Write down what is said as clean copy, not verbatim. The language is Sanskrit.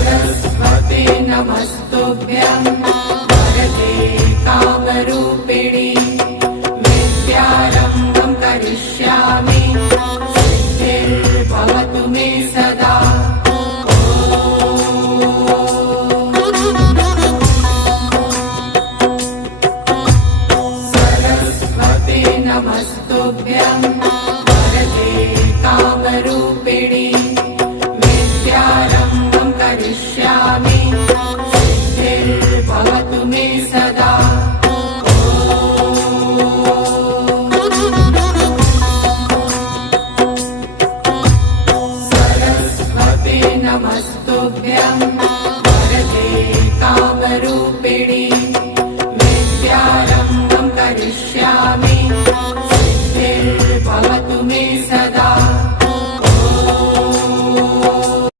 सरस्वते नमस्तुभ्यं वरदे कामरूपिणि विद्यारम्भं करिष्यामि सिद्धिर्भवतु मे सदा। सरस्वते नमस्तुभ्यं वरदे कामरूपिणि विद्यारम्भं करिष्यामि सिद्धिर्भवतु मे सदा। सरस्वते नमस्तुभ्यं